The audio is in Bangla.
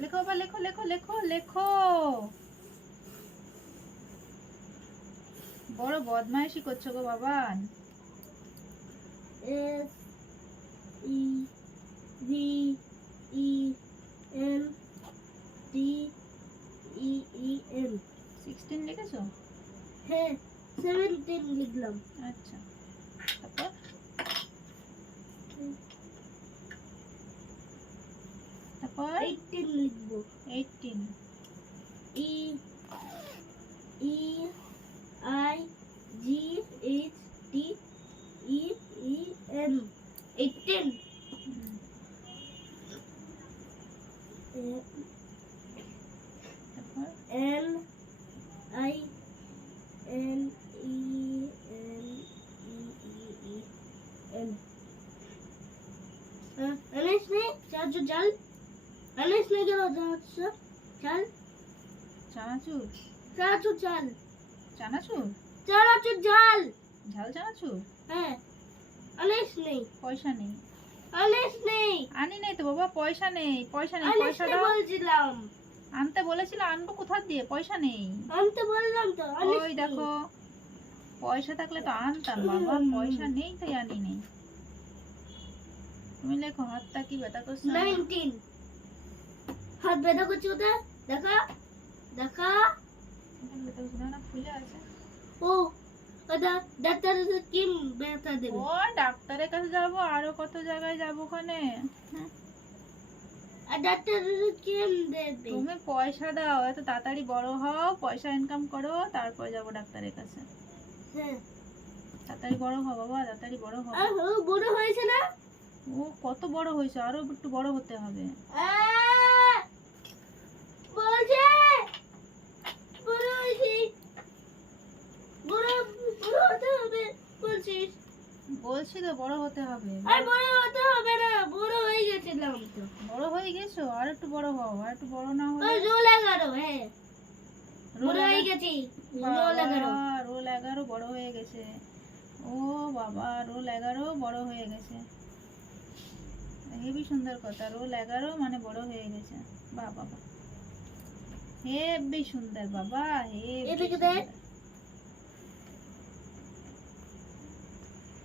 লেখো বাবা, লেখো লেখো লেখো লেখো। বড় বদমাইশি করছো গো Baban. S E V E N D E E N 16 লিখেছো? হ্যাঁ 17 লিখলাম। আচ্ছা, তারপর তারপর 18 লিখবো। 18 E E I G H T E E N 18 তারপর N I N E N E E E N Anesh ने चार जो जल अनेश ने क्या होता चल চানাচুর। चार जो जल চানাচুর, चार जो जल ঝাল চানাচুর। है अनेश नहीं পয়সা নেই। अनेश नहीं আনি নাই তো বাবা, পয়সা নেই, পয়সা নেই, अनेश পয়সা ने দাও। बोलছিলাম আনতে বলেছিল, আনবো কোথা দিয়ে? পয়সা নেই। আমি তো বললাম তো अनेश ওই দেখো, পয়সা থাকলে তো আনতাম বাবা, পয়সা নেই তাই আনি নেই। তুমি লেখো, হাতটা কি ব্যথা করছে? 19 হাত ব্যথা করছে কোথায় দেখা দেখা এখানে ব্যথা করছে, দাও না, ফুলে আছে। ও ওটা ডাক্তার কি ব্যথা দেবে ও ডাক্তারের কাছে যাবো, আরো কত জায়গায় যাবো ওখানে। হুম, আর ডাক্তার কি দেবে তুমি পয়সা দাও, এত তাড়াতাড়ি বড় হও, পয়সা ইনকাম করো, তারপর যাবো ডাক্তারের কাছে। হ্যাঁ তাড়াতাড়ি বড় হও বাবা, তাড়াতাড়ি বড় হও। আর ও বড় হয়েছে না ও কত বড় হয়েছে, আরো একটু বড় হতে হবে। বলছে বড় হয়েছি বড় বড় হতে হবে বলছিস বলছি তো বড় হতে হবে। আর বড় হতে হবে না বড় হয়ে গেছিলাম তো বড় হয়ে গেছো, আর একটু বড় হও, আর একটু বড় না ওই হলে। রোল 11 হ্যাঁ বড় হয়ে গেছি রোল 11 রোল 11 বড় হয়ে গেছে। ও বাবা, রোল 11 বড় হয়ে গেছে। হেবি সুন্দর কথা, রোল 11 মানে বড় হয়ে গেছে। বাহ বাবা, হেবি সুন্দর বাবা, হেবি এদিকে দেখ। সুন্দর।